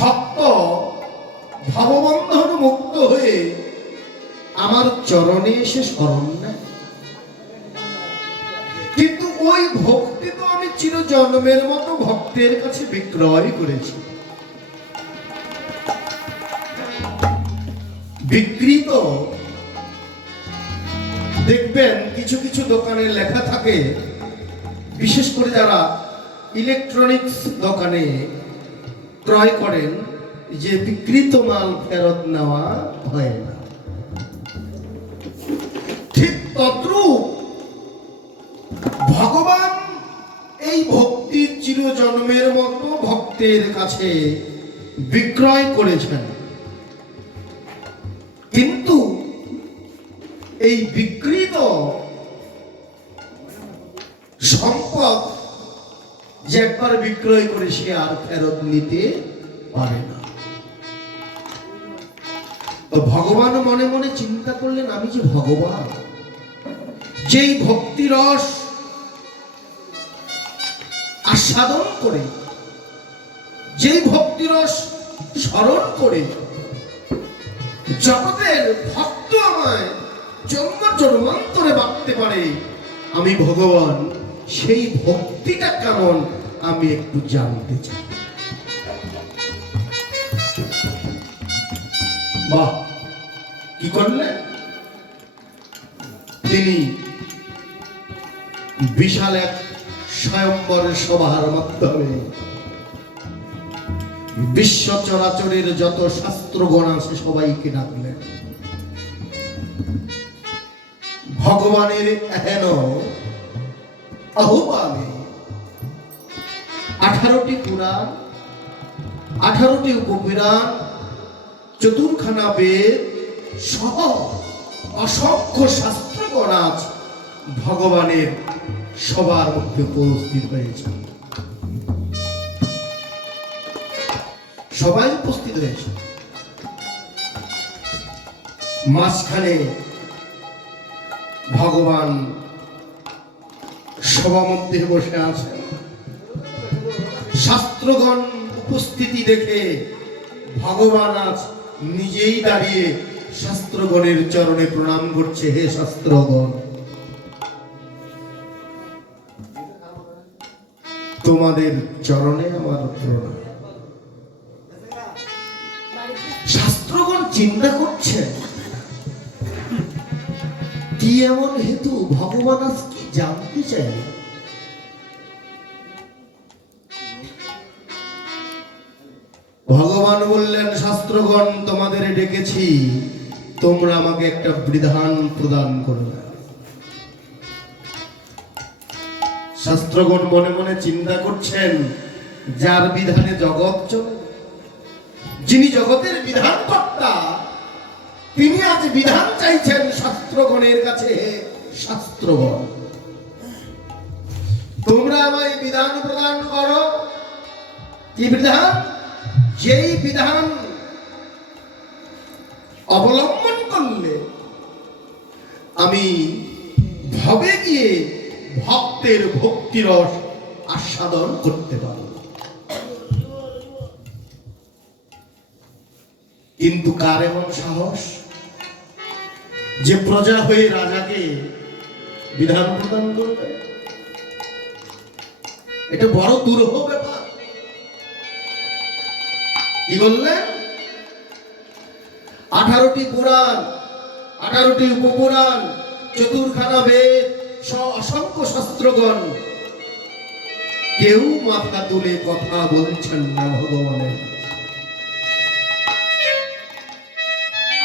ভক্ত ভববন্ধন মুক্ত হয়ে আমার চরণে এসে শরণ নেয়, কিন্তু ওই ভক্তি তো আমি চিরজন্মের মতো ভক্তের কাছে বিক্রয় করেছি। বিকৃত দেখবেন কিছু কিছু দোকানে লেখা থাকে, বিশেষ করে যারা ইলেকট্রনিক্স দোকানে ক্রয় করেন, যে বিকৃত মাল ফেরত নেওয়া হয় না। ঠিক তদ্রূপ ভগবান এই ভক্তির চিরজন্মের মতো ভক্তের কাছে বিক্রয় করেছেন, কিন্তু এই বিকৃত সম্পদ যে একবার বিক্রয় করে সে আর ফেরত নিতে পারে না। তো ভগবান মনে মনে চিন্তা করলেন, আমি যে ভগবান, যেই ভক্তি রস আস্বাদন করে, যেই ভক্তি রস স্মরণ করে জগতের ভক্ত আমায় জন্ম জন্মান্তরে বাঁধতে পারে, আমি ভগবান সেই ভক্তিটা কেমন আমি একটু জানতে চাই। বাহ, কি করলেন তিনি? বিশাল এক স্বয়ম্বর সভার মাধ্যমে বিশ্ব চরাচরের যত শাস্ত্রগণ আছে সবাইকে ডাকলেন। ভগবানের এহেন আহ্বানে 18টি পুরাণ, 18টি উপপুরাণ, 14খানা বেদ সহ অসংখ্য শাস্ত্রগণ আজ ভগবানের সবার মধ্যে উপস্থিত হয়েছে। সবাই উপস্থিত হয়েছে। মাঝখানে ভগবান সভা মধ্যে বসে আছেন। শাস্ত্রগণ উপস্থিতি দেখে ভগবান আজ নিজেই দাঁড়িয়ে শাস্ত্রগণের চরণে প্রণাম করছে। হে শাস্ত্রগণ, তোমাদের চরণে আমার প্রণাম। শাস্ত্রগণ চিন্তা করছে, কি এমন হেতু ভগবান আজ কি জানতে চাই? ভগবান বললেন, শাস্ত্রগণ তোমাদের ডেকেছি, তোমরা আমাকে একটা বিধান প্রদান করবে। শাস্ত্রগণ মনে মনে চিন্তা করছেন, যার বিধানে জগৎ চলে, যিনি জগতের বিধান কর্তা, তিনি আজ বিধান চাইছেন শাস্ত্রগণের কাছে। শাস্ত্রগণ, তোমরা আমায় বিধান প্রদান করো। কি বিধান? যেই বিধান অবলম্বন করলে আমি ভবে গিয়ে ভক্তের ভক্তিরস আস্বাদন করতে পারব। কিন্তু কার এমন সাহস যে প্রজা হয়ে রাজাকে বিধান প্রদান করবে? এটা বড় দুরূহ ব্যাপার। কি বললেন? 18টি পুরাণ, 18টি উপপুরাণ, 14খানা বেদ, অসংখ্য শাস্ত্রগণ, কেউ মাথা তুলে কথা বলছেন না ভগবানের।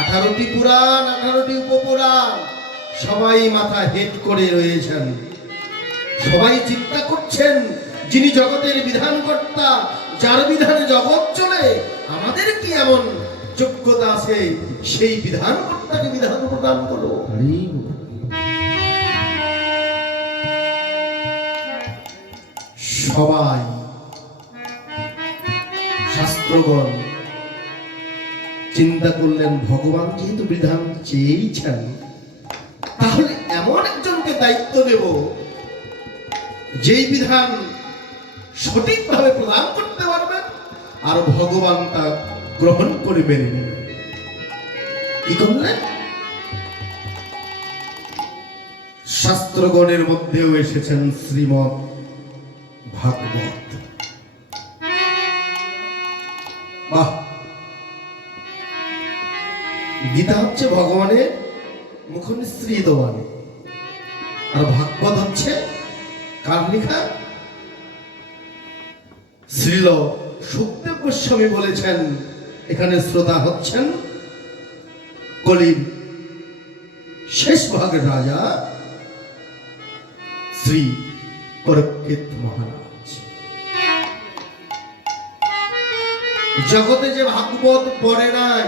18টি পুরাণ, 18টি উপপুরাণ, সবাই মাথা হেট করে রয়েছেন। সবাই চিন্তা করছেন, যিনি জগতের বিধান কর্তা, যার বিধানে জগৎ চলে, আমাদের কি এমন যোগ্যতা আছে সেই বিধান কর্তাকে বিধান প্রদান করো? সবাই শাস্ত্রগণ চিন্তা করলেন, ভগবান যেহেতু বিধান চেয়েছেন, তাহলে এমন একজনকে দায়িত্ব দেব যেই বিধান সঠিকভাবে প্রদান করতে পারবেন আর ভগবান তা গ্রহণ করে মেনে নেবেন। কি করলেন? শাস্ত্রগণের মধ্যেও এসেছেন শ্রীমৎ ভাগবত। বাহ! গীতা হচ্ছে ভগবানের মুখনিসৃত বাণী, আর ভাগবত হচ্ছে কার লেখা? শ্রীল সুখদেব গোস্বামী বলেছেন, এখানে শ্রোতা হচ্ছেন কলির শেষ ভাগের রাজা শ্রী পরক্ষিত মহারাজ। জগতে যে ভাগবত পড়ে নাই,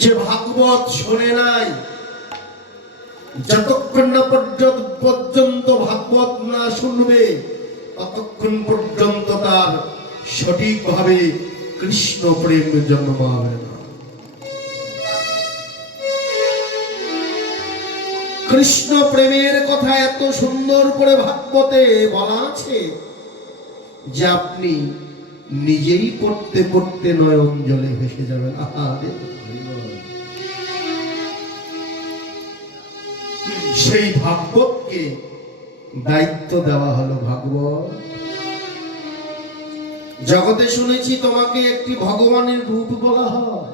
যে ভাগবত শোনে নাই, যতক্ষণ না পর্যন্ত ভাগবত না শুনবে ততক্ষণ পর্যন্ত তার সঠিকভাবে কৃষ্ণ প্রেম জন্মাবে না। কৃষ্ণ প্রেমের কথা এত সুন্দর করে ভাগবতে বলা আছে যে আপনি নিজেই পড়তে পড়তে নয়ন জলে ভেসে যাবেন। সেই ভাগবতকে দায়িত্ব দেওয়া হলো ভাগবত। জগতে শুনেছি তোমাকে একটি ভগবানের রূপ বলা হয়,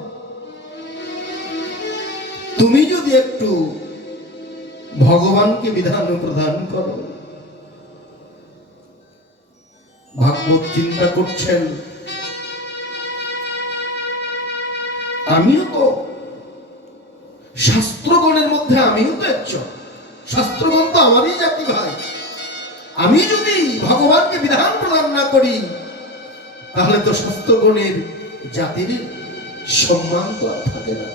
তুমি যদি একটু ভগবানকে বিধান প্রদান করো। ভাগবত চিন্তা করছেন, আমিও তো শাস্ত্রগণের মধ্যে আমিও তো একজন, শাস্ত্রগণ তো আমারই জাতি ভাই। আমি যদি ভগবানকে বিধান প্রদান না করি তাহলে তো শাস্ত্রগণের জাতির সম্মান তো আর থাকে না।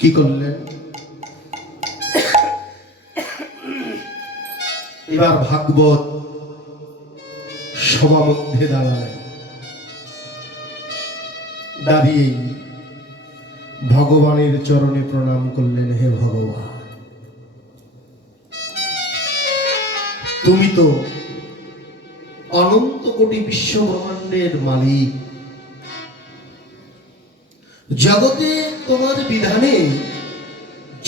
কি করলেন? এবার ভাগবত সভা মধ্যে দাঁড়িয়ে ভগবানের চরণে প্রণাম করলেন। হে ভগবান, তুমি তো অনন্ত কোটি বিশ্ব ব্রহ্মাণ্ডের মালিক। জগতে তোমার বিধানে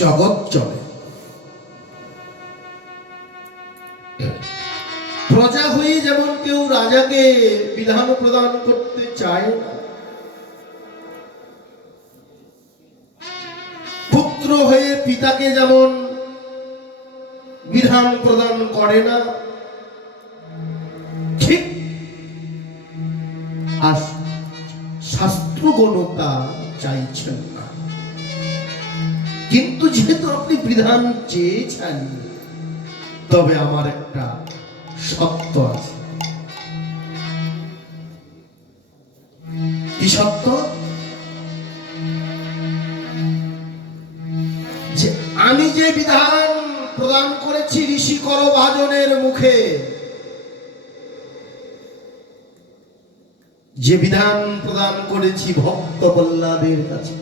জগৎ চলে। প্রজা হয়ে যেমন কেউ রাজাকে বিধান প্রদান করতে চায় না, পুত্র হয়ে পিতাকে যেমন বিধান প্রদান করে না, ঠিক আর শাস্ত্রগণতা চাইছেন না। কিন্তু যেহেতু আপনি বিধান চেয়েছেন, তবে আমার একটা সত্য আছে। কি সত্য? যে আমি যে বিধান প্রদান করেছি ঋষি করভাজনের মুখে, যে বিধান প্রদান করেছি ভক্ত প্রহ্লাদের কাছে,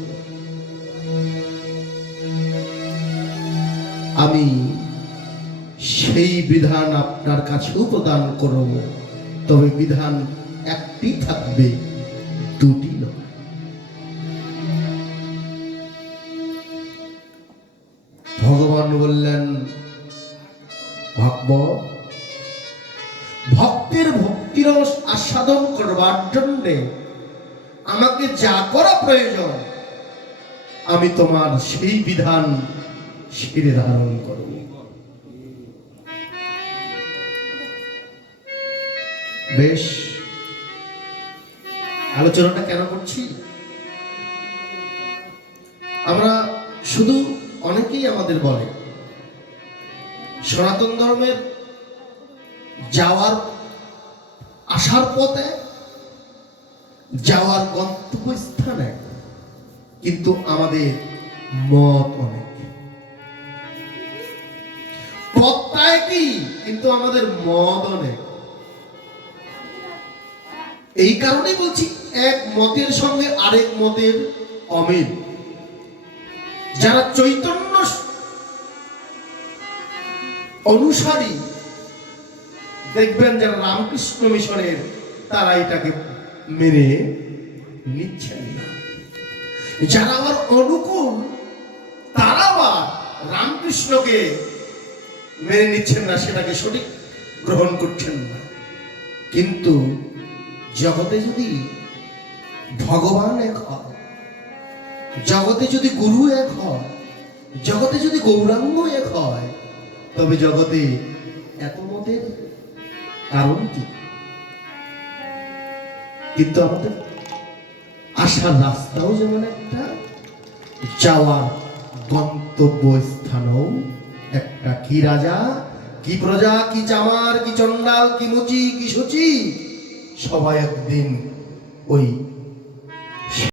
আমি সেই বিধান আপনার কাছেও প্রদান করব। তবে বিধান একটি থাকবে, দুটি নয়। ভগবান বললেন, ভাগবত, ভক্তের ভক্তিরস আস্বাদন করবার জন্য আমাকে যা করা প্রয়োজন আমি তোমার সেই বিধান শিরে ধারণ করব। বেশ, আলোচনাটা কেন করছি? আমরা শুধু, অনেকেই আমাদের বলে সনাতন ধর্মের যাওয়ার আসার পথে, যাওয়ার গন্তব্যস্থানে, কিন্তু আমাদের মত অনেক। পথটা একই, কিন্তু আমাদের মত অনেক। এই কারণেই বলছি, এক মতের সঙ্গে আরেক মতের অমিল। যারা চৈতন্য অনুসারী, দেখবেন যারা রামকৃষ্ণ মিশনের, তারা এটাকে মেনে নিচ্ছেন না। যারা আবার অনুকূল তারা আবার রামকৃষ্ণকে মেনে নিচ্ছেন না, সেটাকে সঠিক গ্রহণ করছেন না। কিন্তু জগতে যদি ভগবান এক হয়, জগতে যদি গুরু এক হয়, জগতে যদি গৌরাঙ্গ এক হয়, তবে জগতে এত মতের কারণ কি? কিন্তু আমাদের আসার রাস্তাও যেমন একটা, যাওয়ার গন্তব্য স্থানও একটা। কি রাজা, কি প্রজা, কি চামার, কি চন্ডাল, কি মুচি, কি সূচি, সবাই একদিন ওই